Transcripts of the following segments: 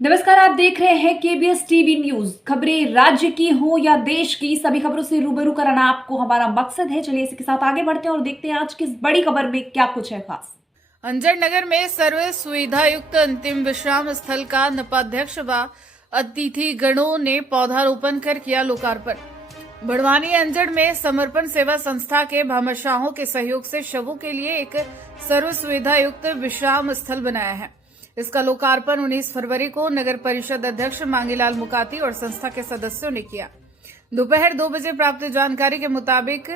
नमस्कार, आप देख रहे हैं केबीएस टीवी न्यूज। खबरें राज्य की हो या देश की, सभी खबरों से रूबरू कराना आपको हमारा मकसद है। चलिए इसके साथ आगे बढ़ते हैं और देखते हैं आज की इस बड़ी खबर में क्या कुछ है खास। अंजड़ नगर में सर्व सुविधा युक्त अंतिम विश्राम स्थल का नपाध्यक्ष व अतिथि गणों ने पौधारोपण कर किया लोकार्पण। बड़वानी अंजड़ में समर्पण सेवा संस्था के भामाशाहों के सहयोग से शवों के लिए एक सर्व सुविधा युक्त विश्राम स्थल बनाया है। इसका लोकार्पण 19 फरवरी को नगर परिषद अध्यक्ष मांगीलाल मुकाती और संस्था के सदस्यों ने किया। दोपहर 2 बजे प्राप्त जानकारी के मुताबिक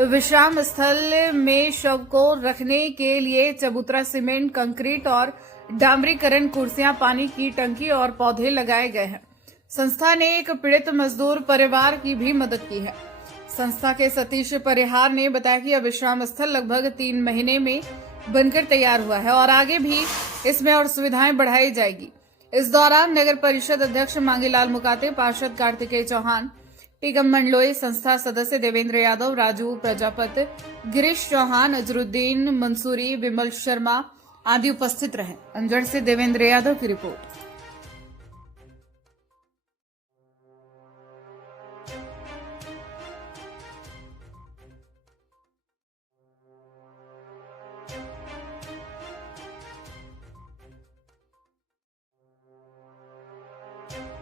विश्राम स्थल में शव को रखने के लिए चबूतरा सीमेंट, कंक्रीट और डामरीकरण, कुर्सियां, पानी की टंकी और पौधे लगाए गए हैं। संस्था ने एक पीड़ित मजदूर परिवार की भी मदद की है। संस्था के सतीश परिहार ने बताया कि यह विश्राम स्थल लगभग 3 महीने में बनकर तैयार हुआ है और आगे भी इसमें और सुविधाएं बढ़ाई जाएगी। इस दौरान नगर परिषद अध्यक्ष मांगीलाल मुकाते, पार्षद कार्तिकेय चौहान, टीकम मंडलोई, संस्था सदस्य देवेंद्र यादव, राजू प्रजापति, गिरीश चौहान, अजरुद्दीन मंसूरी, विमल शर्मा आदि उपस्थित रहे। अंजड़ से देवेंद्र यादव की रिपोर्ट।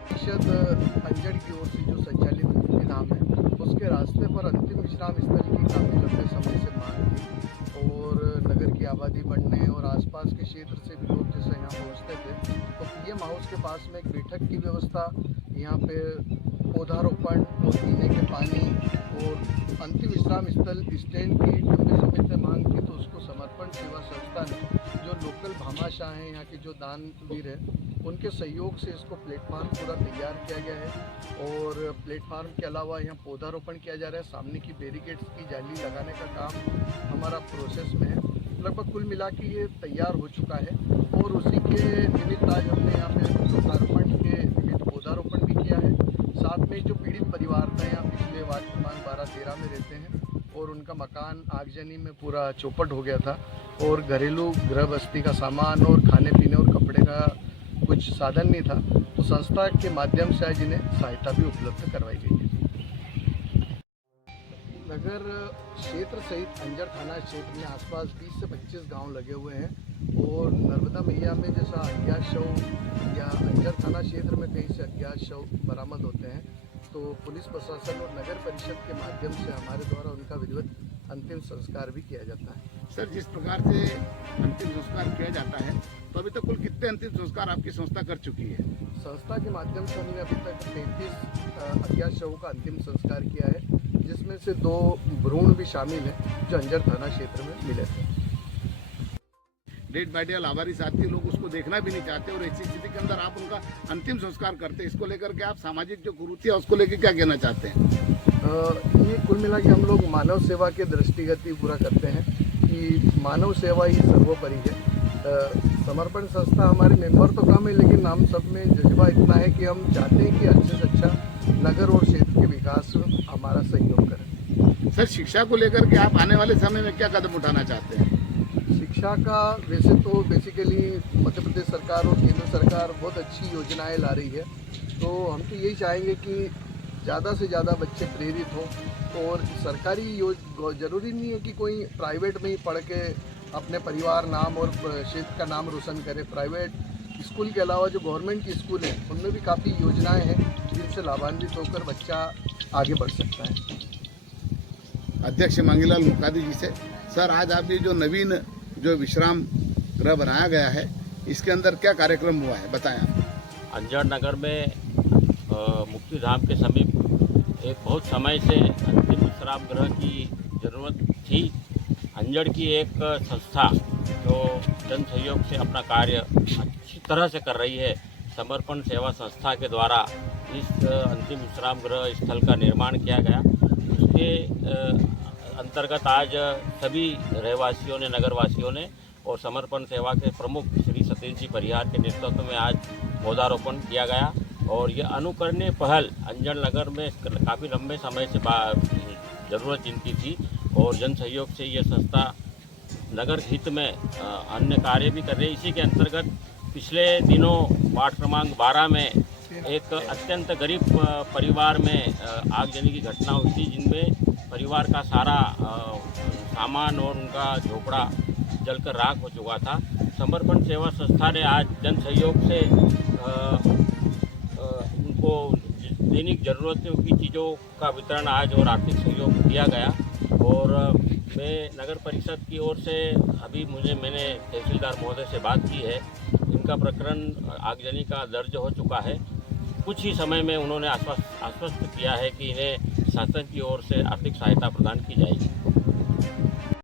परिषद अंजड़ की ओर से जो संचालित मुक्तिधाम है, उसके रास्ते पर अंतिम विश्राम स्थल की काफ़ी लंबे समय से मांग थी और नगर की आबादी बढ़ने और आसपास के क्षेत्र से भी लोग जैसे यहाँ पहुँचते थे, तो पीएम हाउस के पास में एक बैठक की व्यवस्था, यहाँ पे पौधारोपण और पीने के पानी और अंतिम विश्राम स्थल स्टैंड की लंबे समय से मांग थी। तो उसको समर्पण सेवा संस्था ने, जो लोकल भामाशाह हैं, यहाँ के जो दानवीर हैं, उनके सहयोग से इसको प्लेटफार्म पूरा तैयार किया गया है और प्लेटफार्म के अलावा यहाँ पौधारोपण किया जा रहा है। सामने की बैरिकेड्स की जाली लगाने का काम हमारा प्रोसेस में है। लगभग कुल मिला के ये तैयार हो चुका है और उसी के निमित्त आज हमने यहाँ पे लोकार्पण के निमित्त पौधारोपण भी किया है। साथ में जो पीड़ित परिवार था, यहाँ पिछले वार्ड क्रमांक 12-13 में रहते हैं और उनका मकान आगजनी में पूरा चौपट हो गया था और घरेलू गृह बस्ती का सामान और खाने पीने और कपड़े का कुछ साधन नहीं था, तो संस्था के माध्यम से आज इन्हें सहायता भी उपलब्ध करवाई गई है। नगर क्षेत्र सहित अंजड़ थाना क्षेत्र में आसपास 20 से 25 गांव लगे हुए हैं और नर्मदा मैया में जैसा अज्ञात शव या अंजड़ थाना क्षेत्र में कहीं से अज्ञात शव बरामद होते हैं, तो पुलिस प्रशासन और नगर परिषद के माध्यम से हमारे द्वारा उनका विधिवत अंतिम संस्कार भी किया जाता है। सर, जिस प्रकार से अंतिम संस्कार किया जाता है, तो अभी तक कुल कितने अंतिम संस्कार आपकी संस्था कर चुकी है? संस्था के माध्यम से हमने अभी तक 33 अज्ञात शवों का अंतिम संस्कार किया है, जिसमें से 2 भ्रूण भी शामिल हैं जो अंजड़ थाना क्षेत्र में मिले थे। डेड बॉडी या लावारी साथी लोग उसको देखना भी नहीं चाहते और ऐसी स्थिति के अंदर आप उनका अंतिम संस्कार करते हैं, इसको लेकर के आप सामाजिक जो कुरीति है उसको लेकर क्या कहना चाहते हैं? ये कुल मिला के हम लोग मानव सेवा के दृष्टिगत ही पूरा करते हैं कि मानव सेवा ही सर्वोपरि है। समर्पण संस्था हमारे मेंबर तो कम है, लेकिन हम सब में जज्बा इतना है कि हम चाहते हैं कि अच्छे से अच्छा नगर और क्षेत्र के विकास में हमारा सहयोग करें। सर, शिक्षा को लेकर के आप आने वाले समय में क्या कदम उठाना चाहते हैं? शिक्षा का वैसे तो बेसिकली मध्य प्रदेश सरकार और केंद्र सरकार बहुत अच्छी योजनाएं ला रही है, तो हम तो यही चाहेंगे कि ज़्यादा से ज़्यादा बच्चे प्रेरित हों और सरकारी जरूरी नहीं है कि कोई प्राइवेट में ही पढ़ के अपने परिवार नाम और क्षेत्र का नाम रोशन करे। प्राइवेट स्कूल के अलावा जो गवर्नमेंट की स्कूल है, उनमें भी काफ़ी योजनाएं हैं जिनसे लाभान्वित होकर बच्चा आगे बढ़ सकता है। अध्यक्ष मांगीलाल मुकाती जी से, सर, आज आप ये जो नवीन जो विश्राम गृह बनाया गया है, इसके अंदर क्या कार्यक्रम हुआ है, बताएं आप। अंजड़ नगर में मुक्तिधाम के समीप एक बहुत समय से अंतिम विश्राम गृह की ज़रूरत थी। अंजड़ की एक संस्था जो जन सहयोग से अपना कार्य अच्छी तरह से कर रही है, समर्पण सेवा संस्था के द्वारा इस अंतिम विश्राम गृह स्थल का निर्माण किया गया। उसके अंतर्गत आज सभी रहवासियों ने, नगरवासियों ने और समर्पण सेवा के प्रमुख श्री सतीश जी परिहार के नेतृत्व में आज पौधारोपण किया गया और ये अनुकरणीय पहल अंजड़ नगर में काफ़ी लंबे समय से ज़रूरत जिनकी थी और जन सहयोग से ये संस्था नगर हित में अन्य कार्य भी कर रही है। इसी के अंतर्गत पिछले दिनों वार्ड क्रमांक 12 में एक अत्यंत गरीब परिवार में आगजनी की घटना हुई थी, जिनमें परिवार का सारा सामान और उनका झोपड़ा जलकर राख हो चुका था। समर्पण सेवा संस्था ने आज जन सहयोग से उनको दैनिक ज़रूरतों की चीज़ों का वितरण आज और आर्थिक सहयोग दिया गया। और मैं नगर परिषद की ओर से अभी मैंने तहसीलदार महोदय से बात की है। इनका प्रकरण आगजनी का दर्ज हो चुका है। कुछ ही समय में उन्होंने आश्वस्त किया है कि इन्हें शासन की ओर से आर्थिक सहायता प्रदान की जाएगी।